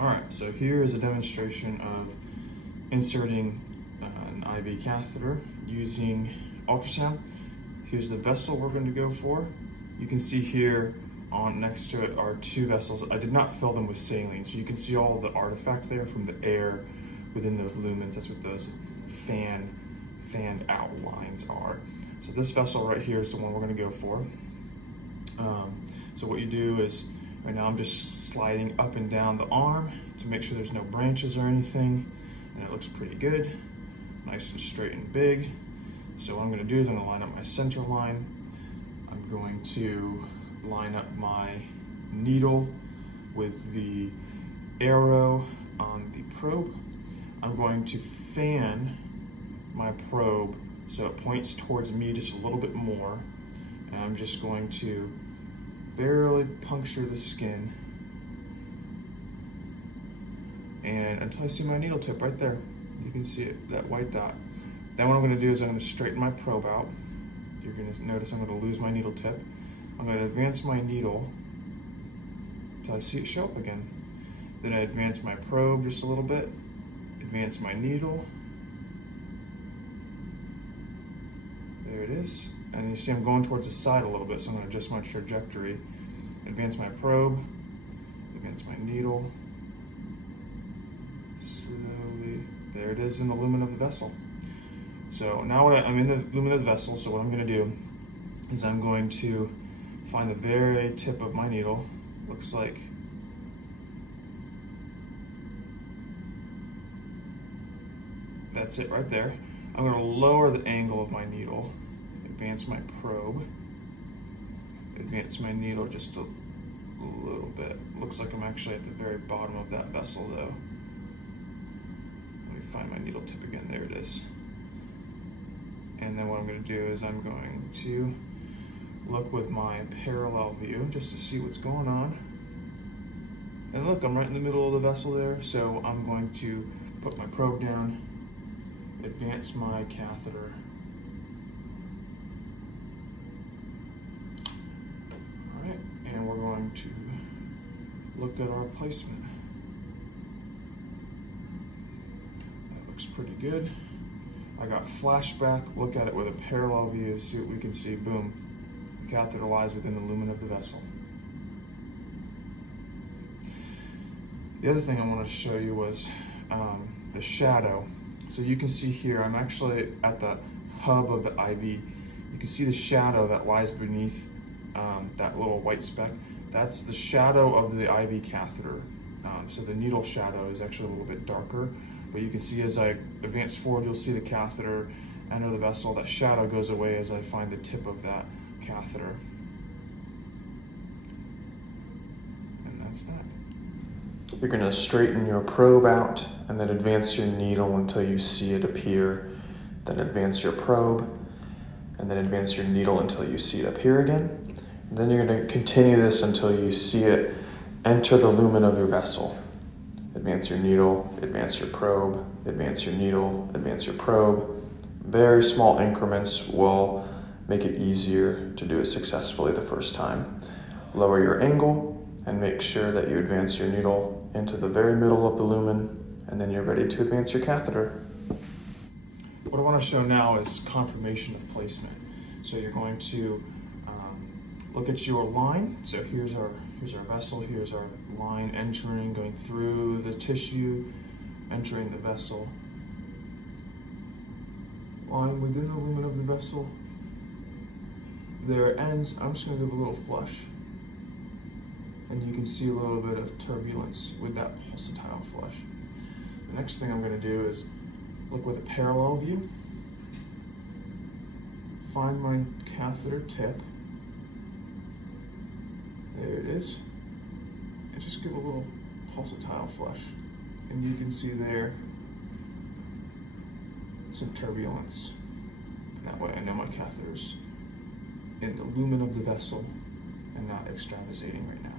All right, so here is a demonstration of inserting an IV catheter using ultrasound. Here's the vessel we're going to go for. You can see here on next to it are two vessels. I did not fill them with saline, so you can see all the artifact there from the air within those lumens. That's what those fanned out lines are. So this vessel right here is the one we're going to go for. So what you do is, right now I'm just sliding up and down the arm to make sure there's no branches or anything, and it looks pretty good, nice and straight and big. So what I'm going to do is I'm going to line up my center line. I'm going to line up my needle with the arrow on the probe. I'm going to fan my probe so it points towards me just a little bit more, and I'm just going to barely puncture the skin and until I see my needle tip right there. You can see it, that white dot. Then what I'm going to do is I'm going to straighten my probe out. You're going to notice I'm going to lose my needle tip. I'm going to advance my needle until I see it show up again. Then I advance my probe just a little bit, advance my needle. There it is. And you see I'm going towards the side a little bit, so I'm going to adjust my trajectory. Advance my probe, advance my needle. Slowly. There it is in the lumen of the vessel. So now I'm in the lumen of the vessel, so what I'm going to do is I'm going to find the very tip of my needle. Looks like that's it right there. I'm going to lower the angle of my needle, advance my probe, advance my needle just a little bit. Looks like I'm actually at the very bottom of that vessel though. Let me find my needle tip again, there it is. And then what I'm going to do is I'm going to look with my parallel view just to see what's going on. And look, I'm right in the middle of the vessel there, so I'm going to put my probe down, advance my catheter. All right, and we're going to look at our placement. That looks pretty good. I got flashback, look at it with a parallel view, see what we can see, boom. The catheter lies within the lumen of the vessel. The other thing I wanted to show you was the shadow. So you can see here, I'm actually at the hub of the IV. You can see the shadow that lies beneath that little white speck. That's the shadow of the IV catheter. So the needle shadow is actually a little bit darker, but you can see as I advance forward, you'll see the catheter enter the vessel. That shadow goes away as I find the tip of that catheter. And that's that. You're going to straighten your probe out and then advance your needle until you see it appear. Then advance your probe and then advance your needle until you see it appear again. And then you're going to continue this until you see it enter the lumen of your vessel. Advance your needle, advance your probe, advance your needle, advance your probe. Very small increments will make it easier to do it successfully the first time. Lower your angle and make sure that you advance your needle into the very middle of the lumen, and then you're ready to advance your catheter. What I want to show now is confirmation of placement. So you're going to look at your line. So here's our vessel, here's our line entering, going through the tissue, entering the vessel. Line within the lumen of the vessel. There it ends. I'm just going to give a little flush. And you can see a little bit of turbulence with that pulsatile flush. The next thing I'm going to do is look with a parallel view. Find my catheter tip. There it is. And just give a little pulsatile flush. And you can see there some turbulence. And that way I know my catheter's in the lumen of the vessel and not extravasating right now.